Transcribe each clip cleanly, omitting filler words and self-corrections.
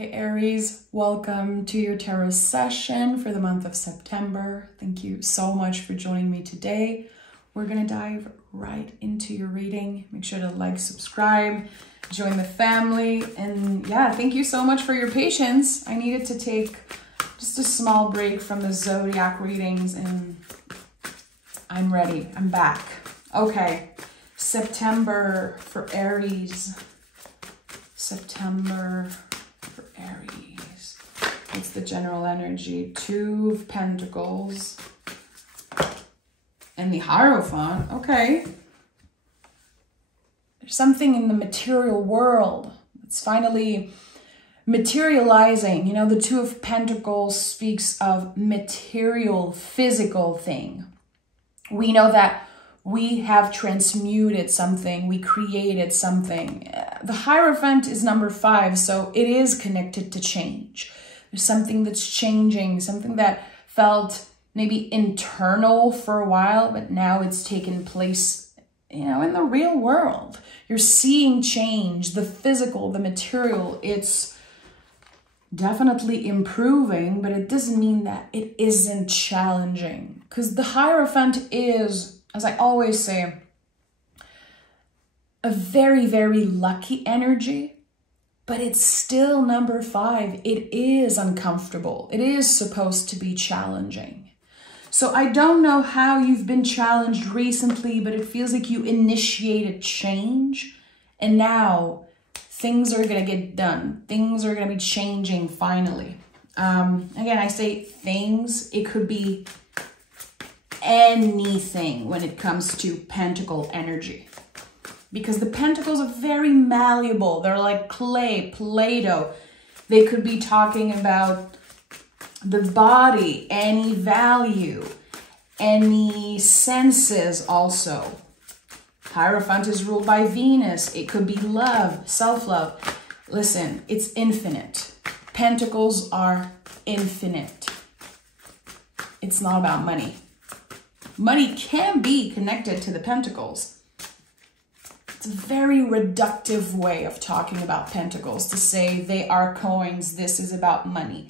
Hey Aries, welcome to your tarot session for the month of September. Thank you so much for joining me today. We're gonna dive right into your reading. Make sure to like, subscribe, join the family, and yeah, thank you so much for your patience. I needed to take just a small break from the zodiac readings and I'm ready, I'm back. Okay, September for Aries. September for Aries. It's the general energy. 2 of Pentacles. And the Hierophant. Okay. There's something in the material world. It's finally materializing. You know, the 2 of Pentacles speaks of material, physical thing. We know that we have transmuted something, we created something. The Hierophant is number 5, so it is connected to change. There's something that's changing, something that felt maybe internal for a while, but now it's taken place, you know, in the real world. You're seeing change, the physical, the material, it's definitely improving, but it doesn't mean that it isn't challenging. Because the Hierophant is, as I always say, a very, very lucky energy, but it's still number 5. It is uncomfortable. It is supposed to be challenging. So I don't know how you've been challenged recently, but it feels like you initiated change and now things are going to get done. Things are going to be changing finally. Again, I say things, it could be anything when it comes to pentacle energy. Because the pentacles are very malleable. They're like clay, Play-Doh. They could be talking about the body, any value, any senses also. Hierophant is ruled by Venus. It could be love, self-love. Listen, it's infinite. Pentacles are infinite. It's not about money. Money can be connected to the pentacles. It's a very reductive way of talking about pentacles to say they are coins, this is about money.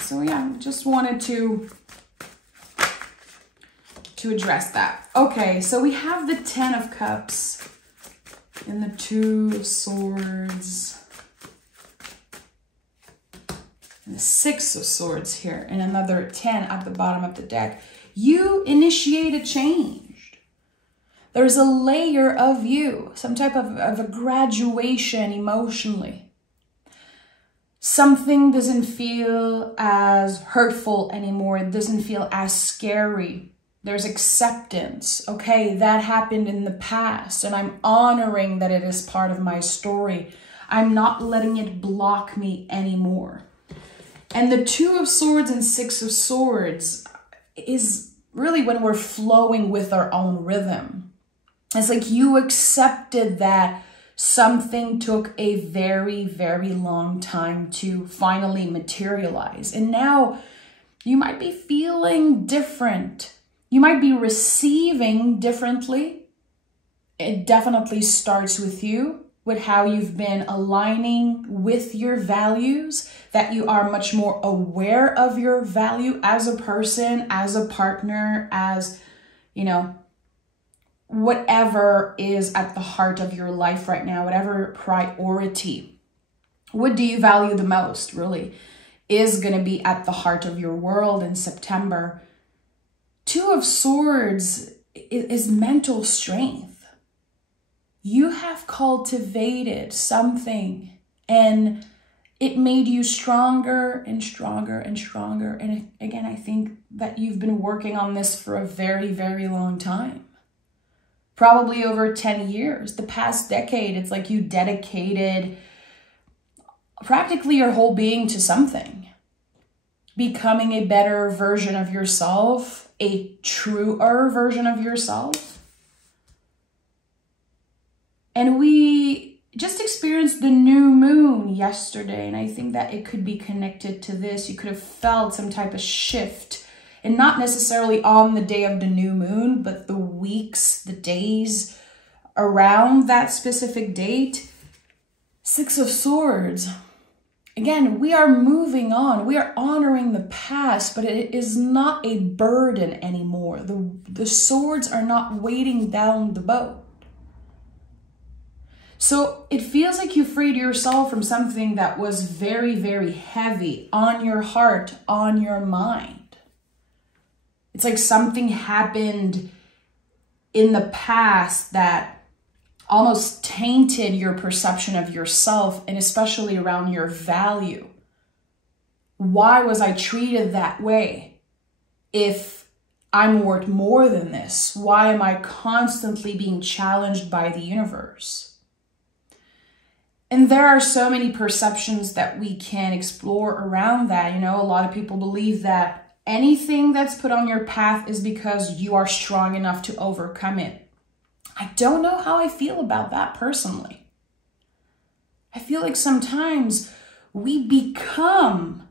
So yeah, just wanted to address that. Okay, so we have the 10 of Cups and the 2 of Swords and the 6 of Swords here and another 10 at the bottom of the deck. You initiated change. There's a layer of you, some type of a graduation emotionally. Something doesn't feel as hurtful anymore. It doesn't feel as scary. There's acceptance. Okay, that happened in the past and I'm honoring that it is part of my story. I'm not letting it block me anymore. And the 2 of Swords and 6 of Swords is really when we're flowing with our own rhythm. It's like you accepted that something took a very, very long time to finally materialize. And now you might be feeling different. You might be receiving differently. It definitely starts with you, with how you've been aligning with your values, that you are much more aware of your value as a person, as a partner, as, you know, whatever is at the heart of your life right now, whatever priority. What do you value the most, really, is going to be at the heart of your world in September. 2 of Swords is mental strength. You have cultivated something and it made you stronger and stronger and stronger. And again, I think that you've been working on this for a very, very long time. Probably over 10 years, the past decade. It's like you dedicated practically your whole being to something. Becoming a better version of yourself, a truer version of yourself. And we just experienced the new moon yesterday, and I think that it could be connected to this. You could have felt some type of shift, and not necessarily on the day of the new moon, but the weeks, the days around that specific date. 6 of Swords. Again, we are moving on. We are honoring the past, but it is not a burden anymore. The swords are not weighting down the boat. So it feels like you freed yourself from something that was very, very heavy on your heart, on your mind. It's like something happened in the past that almost tainted your perception of yourself, and especially around your value. Why was I treated that way? If I'm worth more than this, why am I constantly being challenged by the universe? And there are so many perceptions that we can explore around that. You know, a lot of people believe that anything that's put on your path is because you are strong enough to overcome it. I don't know how I feel about that personally. I feel like sometimes we become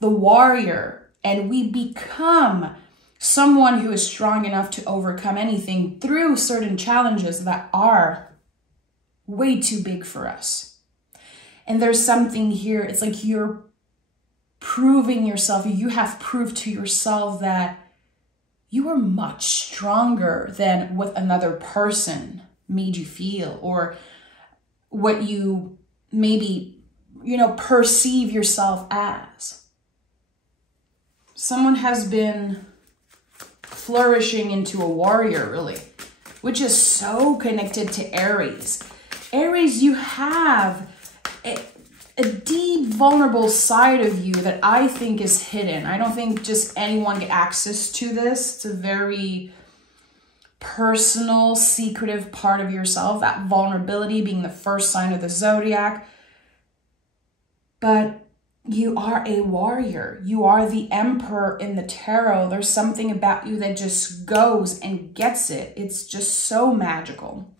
the warrior and we become someone who is strong enough to overcome anything through certain challenges that are way too big for us. And there's something here, it's like you're proving yourself, you have proved to yourself that you are much stronger than what another person made you feel, or what you maybe, perceive yourself as. Someone has been flourishing into a warrior, really, which is so connected to Aries. Aries, you have a deep, vulnerable side of you that I think is hidden. I don't think just anyone get access to this. It's a very personal, secretive part of yourself, that vulnerability being the first sign of the zodiac. But you are a warrior. You are the emperor in the tarot. There's something about you that just goes and gets it. It's just so magical.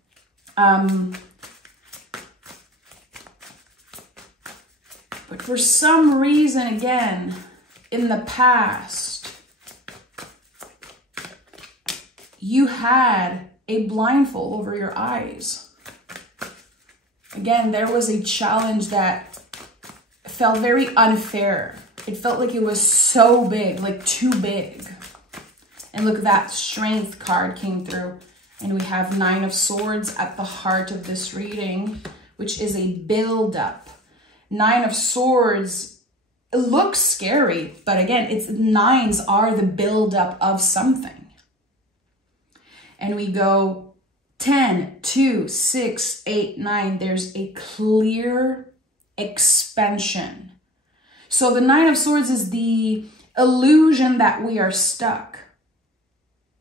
But for some reason, again, in the past, you had a blindfold over your eyes. Again, there was a challenge that felt very unfair. It felt like it was so big, like too big. And look, that Strength card came through. And we have 9 of Swords at the heart of this reading, which is a build-up. 9 of Swords, it looks scary, but again, it's 9s are the buildup of something. And we go 10, 2, 6, 8, 9. There's a clear expansion. So the 9 of Swords is the illusion that we are stuck.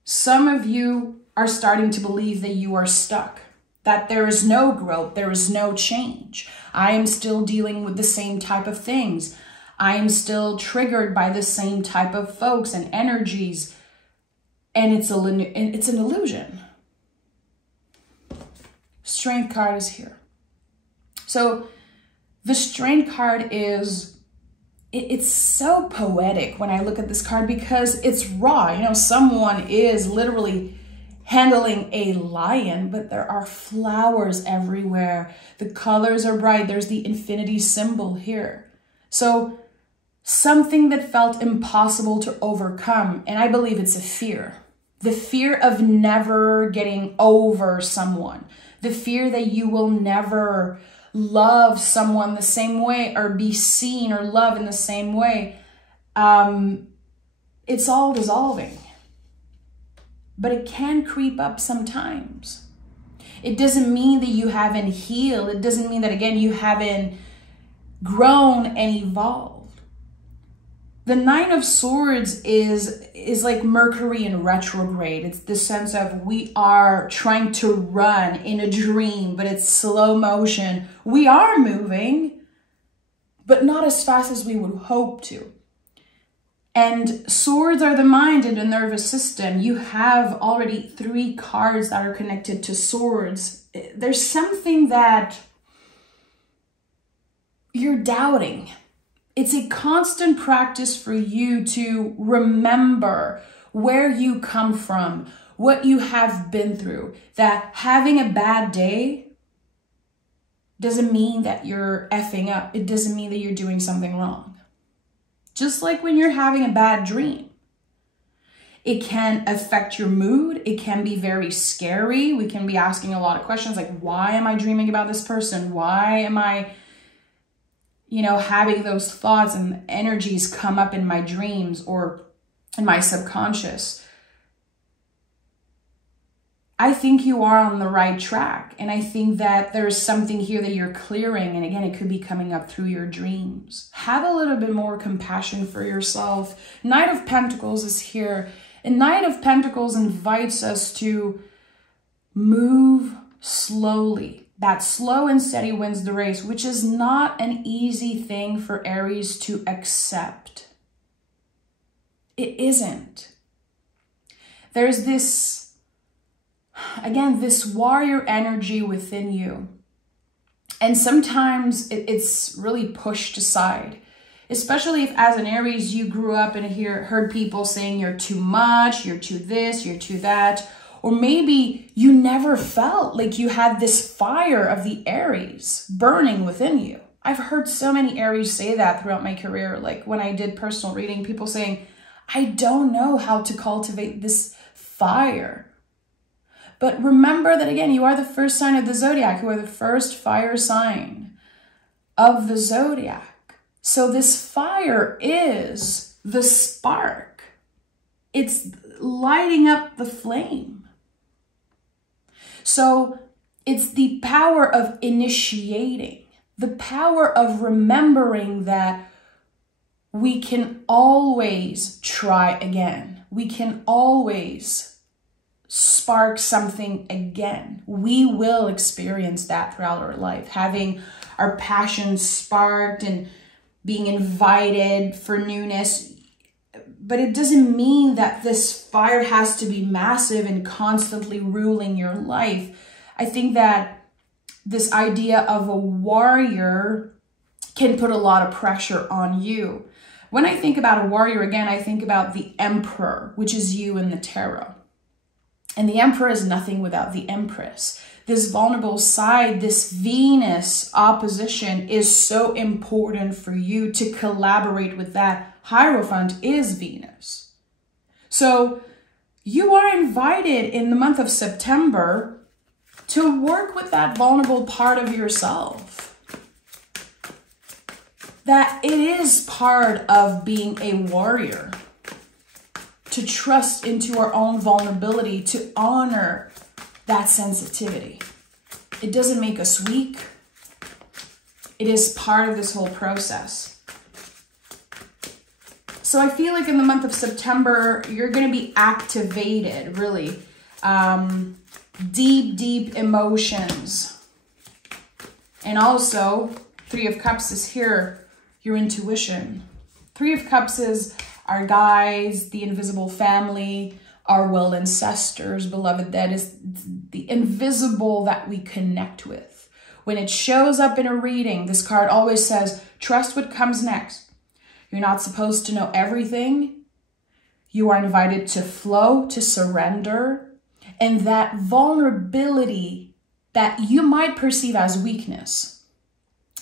Some of you are starting to believe that you are stuck, that there is no growth, there is no change. I am still dealing with the same type of things. I am still triggered by the same type of folks and energies. And it's an illusion. Strength card is here. So the Strength card is, it's so poetic when I look at this card because it's raw. Someone is literally handling a lion, but there are flowers everywhere. The colors are bright. There's the infinity symbol here. So something that felt impossible to overcome, and I believe it's a fear. The fear of never getting over someone. The fear that you will never love someone the same way or be seen or loved in the same way. It's all dissolving. But it can creep up sometimes. It doesn't mean that you haven't healed. It doesn't mean that, again, you haven't grown and evolved. The 9 of Swords is like Mercury in retrograde. It's the sense of we are trying to run in a dream, but it's slow motion. We are moving, but not as fast as we would hope to. And swords are the mind and the nervous system. You have already 3 cards that are connected to swords. There's something that you're doubting. It's a constant practice for you to remember where you come from, what you have been through, that having a bad day doesn't mean that you're effing up. It doesn't mean that you're doing something wrong. Just like when you're having a bad dream. It can affect your mood. It can be very scary. We can be asking a lot of questions like, why am I dreaming about this person? Why am I, having those thoughts and energies come up in my dreams or in my subconscious? I think you are on the right track. And I think that there's something here that you're clearing. And again, it could be coming up through your dreams. Have a little bit more compassion for yourself. Knight of Pentacles is here. And Knight of Pentacles invites us to move slowly. That slow and steady wins the race, which is not an easy thing for Aries to accept. It isn't. There's this, again, this warrior energy within you. And sometimes it's really pushed aside. Especially if as an Aries, you grew up and heard people saying you're too much, you're too this, you're too that. Or maybe you never felt like you had this fire of the Aries burning within you. I've heard so many Aries say that throughout my career. Like when I did personal reading, people saying, I don't know how to cultivate this fire. But remember that again, you are the first sign of the zodiac. You are the first fire sign of the zodiac. So this fire is the spark. It's lighting up the flame. So it's the power of initiating, the power of remembering that we can always try again. We can always spark something again. We will experience that throughout our life, having our passion sparked and being invited for newness. But it doesn't mean that this fire has to be massive and constantly ruling your life. I think that this idea of a warrior can put a lot of pressure on you. When I think about a warrior, again, I think about the Emperor, which is you in the tarot. And the Emperor is nothing without the Empress. This vulnerable side, this Venus opposition is so important for you to collaborate with that. Hierophant is Venus. So you are invited in the month of September to work with that vulnerable part of yourself. That it is part of being a warrior. To trust into our own vulnerability, to honor that sensitivity. It doesn't make us weak. It is part of this whole process. So I feel like in the month of September, you're going to be activated, really. Deep emotions. And also, Three of Cups is here, your intuition. Three of Cups is our guides, the invisible family, our well ancestors, beloved. That is the invisible that we connect with. When it shows up in a reading, this card always says, trust what comes next. You're not supposed to know everything. You are invited to flow, to surrender. And that vulnerability that you might perceive as weakness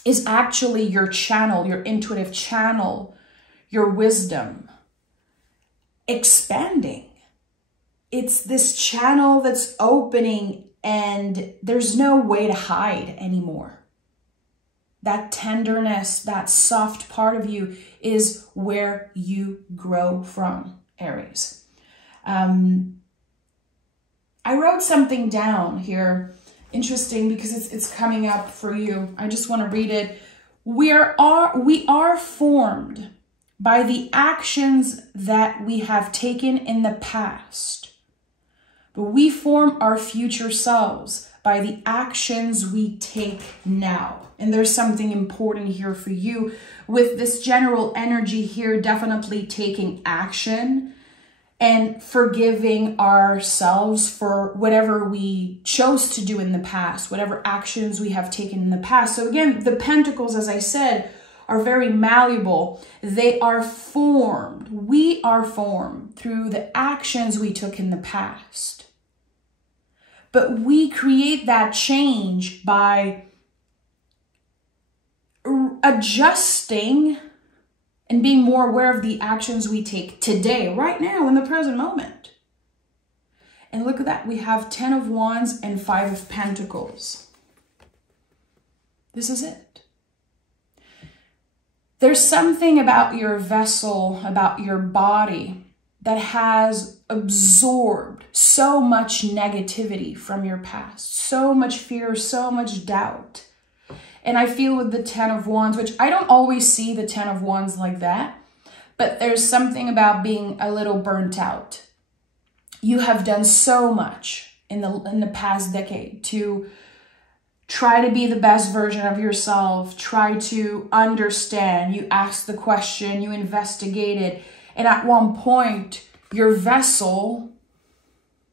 is actually your channel, your intuitive channel, your wisdom expanding. It's this channel that's opening and there's no way to hide anymore. That tenderness, that soft part of you is where you grow from, Aries. I wrote something down here, interesting because it's coming up for you. I just want to read it. We are formed by the actions that we have taken in the past. But we form our future selves by the actions we take now. And there's something important here for you with this general energy here, definitely taking action and forgiving ourselves for whatever we chose to do in the past, whatever actions we have taken in the past. So again, the Pentacles, as I said, are very malleable. They are formed. We are formed through the actions we took in the past. But we create that change by adjusting and being more aware of the actions we take today, right now, in the present moment. And look at that. We have 10 of Wands and 5 of Pentacles. This is it. There's something about your vessel, about your body, that has absorbed so much negativity from your past, so much fear, so much doubt. And I feel with the 10 of Wands, which I don't always see the 10 of Wands like that, but there's something about being a little burnt out. You have done so much in the past decade to try to be the best version of yourself, try to understand. You asked the question, you investigated, and at one point, your vessel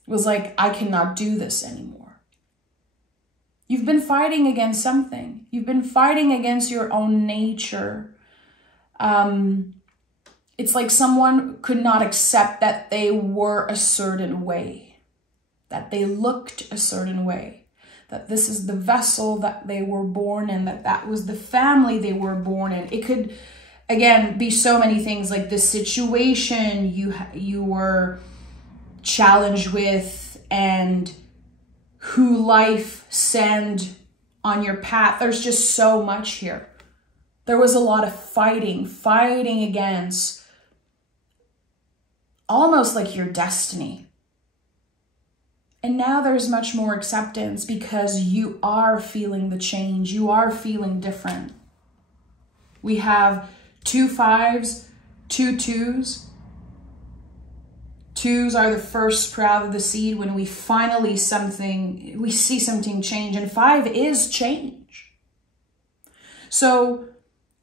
was like, I cannot do this anymore. You've been fighting against something. You've been fighting against your own nature. It's like someone could not accept that they were a certain way, that they looked a certain way, that this is the vessel that they were born in, that was the family they were born in. It could, again, be so many things, like the situation you were challenged with and who life sent on your path. There's just so much here. There was a lot of fighting against almost like your destiny. And now there's much more acceptance because you are feeling the change. You are feeling different. We have 2 5s, 2 2s. 2s are the first sprout of the seed when we finally see something change. And 5 is change. So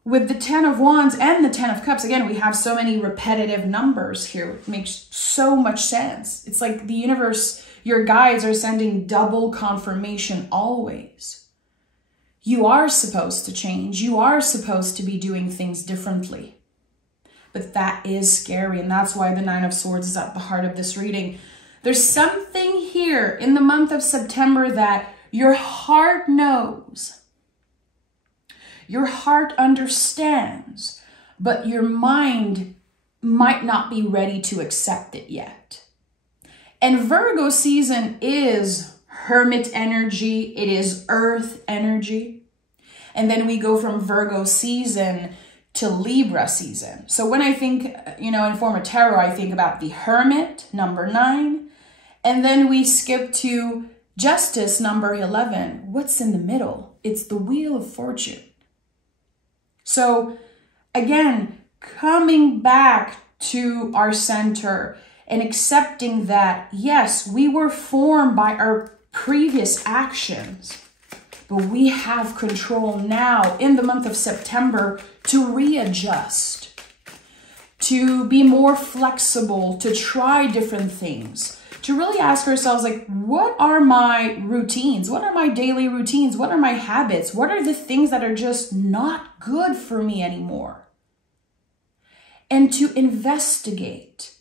with the 10 of Wands and the 10 of Cups, again, we have so many repetitive numbers here. It makes so much sense. It's like the universe, your guides are sending double confirmation always. You are supposed to change. You are supposed to be doing things differently. But that is scary. And that's why the 9 of Swords is at the heart of this reading. There's something here in the month of September that your heart knows. Your heart understands, but your mind might not be ready to accept it yet. And Virgo season is Hermit energy. It is Earth energy. And then we go from Virgo season to Libra season. So when I think, in form of tarot, I think about the Hermit, number 9. And then we skip to Justice, number 11. What's in the middle? It's the Wheel of Fortune. So again, coming back to our center and accepting that, yes, we were formed by our previous actions, but we have control now in the month of September to readjust, to be more flexible, to try different things, to really ask ourselves, like, what are my routines? What are my daily routines? What are my habits? What are the things that are just not good for me anymore? And to investigate,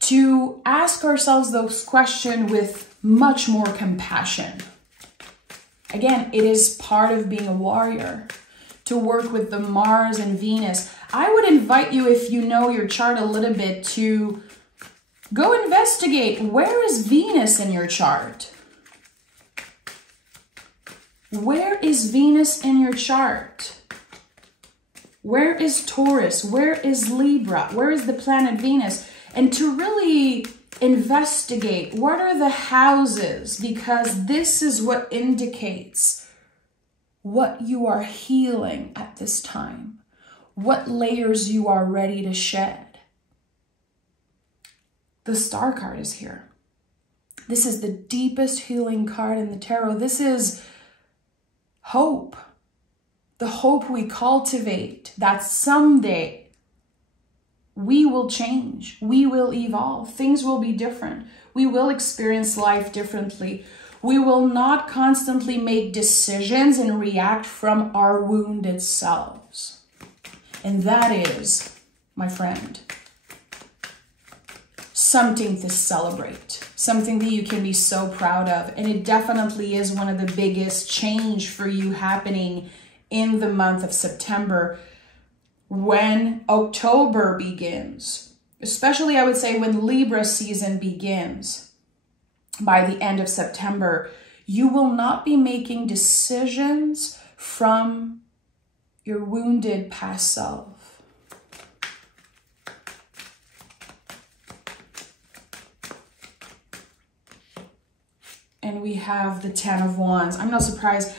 to ask ourselves those questions with much more compassion. Again, it is part of being a warrior, to work with the Mars and Venus. I would invite you, if you know your chart a little bit, to go investigate, where is Venus in your chart? Where is Venus in your chart? Where is Taurus? Where is Libra? Where is the planet Venus? And to really investigate, what are the houses? Because this is what indicates what you are healing at this time, what layers you are ready to shed. The Star card is here. This is the deepest healing card in the tarot. This is hope. The hope we cultivate that someday we will change. We will evolve. Things will be different. We will experience life differently. We will not constantly make decisions and react from our wounded selves. And that is, my friend, something to celebrate, something that you can be so proud of. And it definitely is one of the biggest change for you happening in the month of September. When October begins, especially I would say when Libra season begins by the end of September, you will not be making decisions from your wounded past self. And we have the 10 of Wands. I'm not surprised.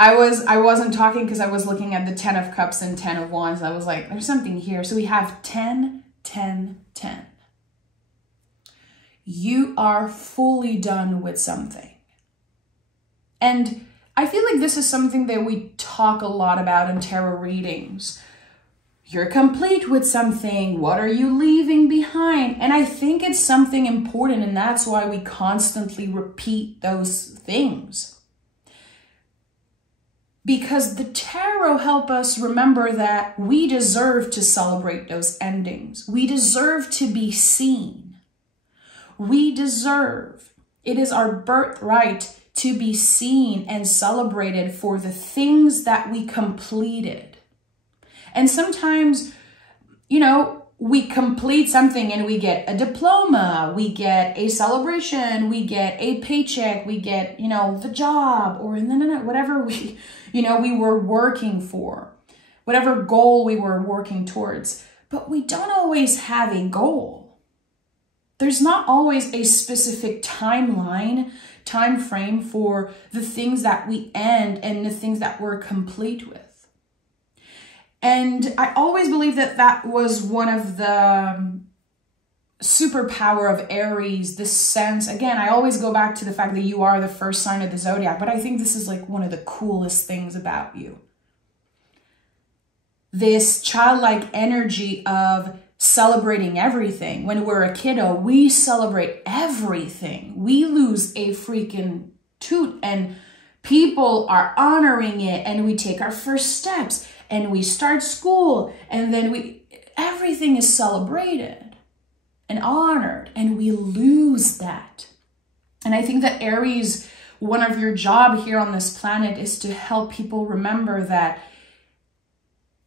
I wasn't talking because I was looking at the 10 of Cups and 10 of Wands. I was like, there's something here. So we have 10, 10, 10. You are fully done with something. And I feel like this is something that we talk a lot about in tarot readings. You're complete with something. What are you leaving behind? And I think it's something important, and that's why we constantly repeat those things. Because the tarot help us remember that we deserve to celebrate those endings. We deserve to be seen. We deserve. It is our birthright to be seen and celebrated for the things that we completed. And sometimes, you know, we complete something and we get a diploma, we get a celebration, we get a paycheck, we get, you know, the job, or whatever we, you know, we were working for, whatever goal we were working towards. But we don't always have a goal. There's not always a specific time frame for the things that we end and the things that we're complete with. And I always believe that that was one of the superpower of Aries, this sense. Again, I always go back to the fact that you are the first sign of the zodiac, but I think this is like one of the coolest things about you. This childlike energy of celebrating everything. When we're a kiddo, we celebrate everything. We lose a freaking tooth and people are honoring it, and we take our first steps and we start school, and then everything is celebrated and honored, and we lose that. And I think that Aries, one of your job here on this planet is to help people remember that,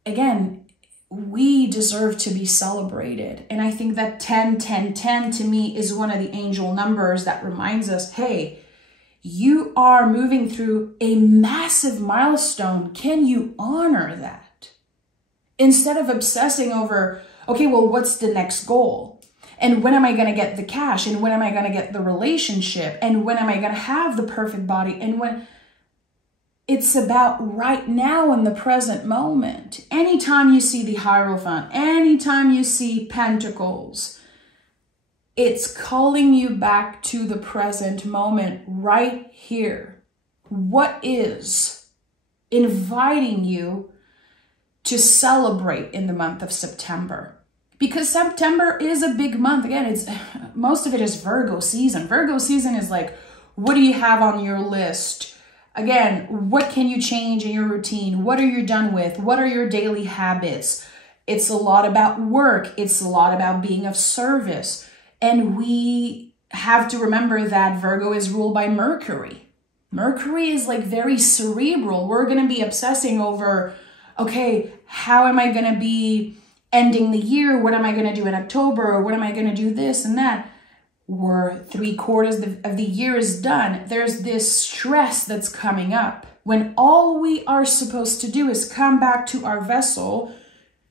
again, we deserve to be celebrated. And I think that 10, 10, 10 to me is one of the angel numbers that reminds us, hey, you are moving through a massive milestone. Can you honor that? Instead of obsessing over, okay, well, what's the next goal? And when am I going to get the cash? And when am I going to get the relationship? And when am I going to have the perfect body? And when it's about right now in the present moment. Anytime you see the Hierophant, anytime you see Pentacles, it's calling you back to the present moment right here. What is inviting you to celebrate in the month of September? Because September is a big month. Again, most of it is Virgo season. Virgo season is like, what do you have on your list? Again, what can you change in your routine? What are you done with? What are your daily habits? It's a lot about work. It's a lot about being of service. And we have to remember that Virgo is ruled by Mercury. Mercury is like very cerebral. We're going to be obsessing over, okay, how am I going to be ending the year? What am I going to do in October? What am I going to do this and that? We're 3/4 of the year is done. There's this stress that's coming up when all we are supposed to do is come back to our vessel,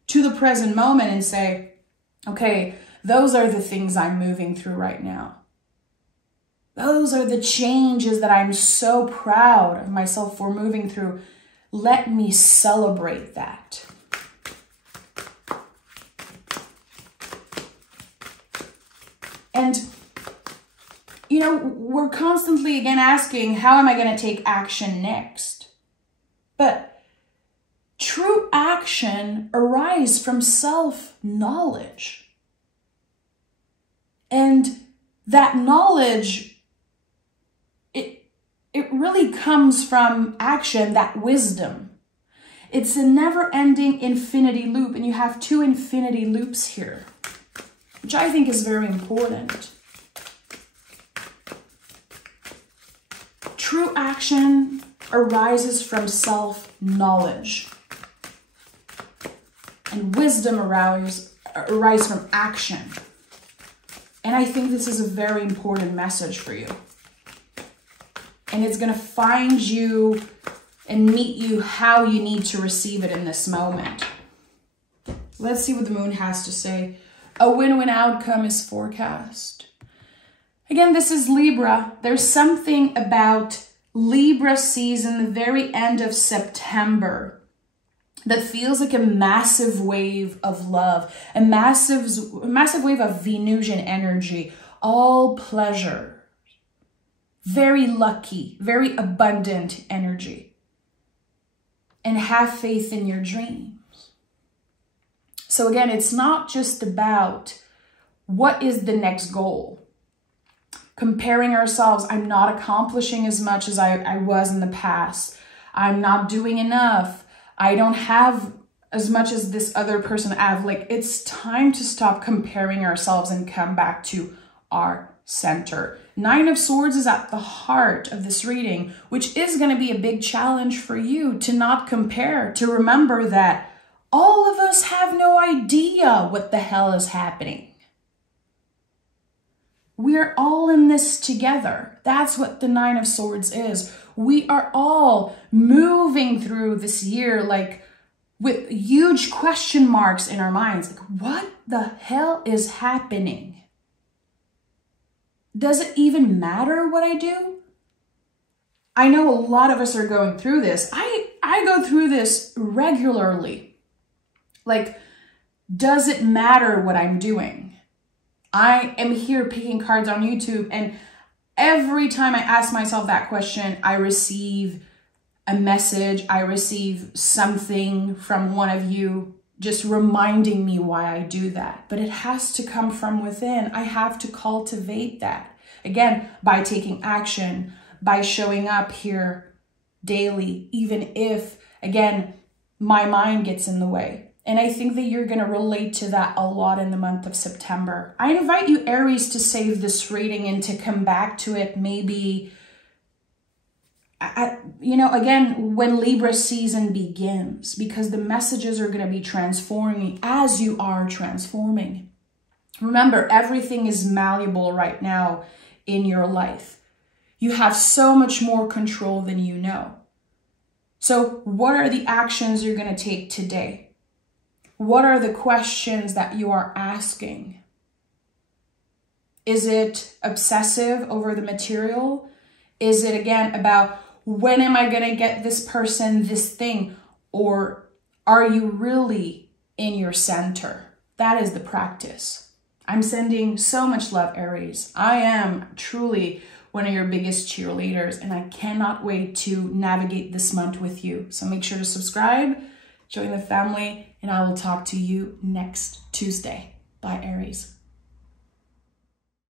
to the present moment, and say, okay, those are the things I'm moving through right now. Those are the changes that I'm so proud of myself for moving through. Let me celebrate that. And, you know, we're constantly, again, asking, how am I going to take action next? But true action arises from self-knowledge. And that knowledge, it really comes from action, that wisdom. It's a never-ending infinity loop, and you have 2 infinity loops here, which I think is very important. True action arises from self-knowledge. And wisdom arises from action. And I think this is a very important message for you. And it's going to find you and meet you how you need to receive it in this moment. Let's see what the moon has to say. A win-win outcome is forecast. Again, this is Libra. There's something about Libra season, the very end of September, that feels like a massive wave of love, a massive wave of Venusian energy, all pleasure, very lucky, very abundant energy. And have faith in your dreams. So again, it's not just about what is the next goal. Comparing ourselves, I'm not accomplishing as much as I was in the past. I'm not doing enough. I don't have as much as this other person have. Like, it's time to stop comparing ourselves and come back to our center. Nine of Swords is at the heart of this reading, which is going to be a big challenge for you to not compare, to remember that all of us have no idea what the hell is happening. We're all in this together. That's what the Nine of Swords is. We are all moving through this year like with huge question marks in our minds. Like, what the hell is happening? Does it even matter what I do? I know a lot of us are going through this. I go through this regularly. Like, does it matter what I'm doing? I am here picking cards on YouTube, and every time I ask myself that question, I receive a message, I receive something from one of you just reminding me why I do that. But it has to come from within. I have to cultivate that. Again, by taking action, by showing up here daily, even if, again, my mind gets in the way. And I think that you're going to relate to that a lot in the month of September. I invite you, Aries, to save this reading and to come back to it maybe, again, when Libra season begins, because the messages are going to be transforming as you are transforming. Remember, everything is malleable right now in your life. You have so much more control than you know. So what are the actions you're going to take today? What are the questions that you are asking? Is it obsessive over the material? Is it, again, about when am I going to get this person this thing? Or are you really in your center? That is the practice. I'm sending so much love, Aries. I am truly one of your biggest cheerleaders, and I cannot wait to navigate this month with you. So make sure to subscribe, join the family, and I will talk to you next Tuesday. Bye, Aries.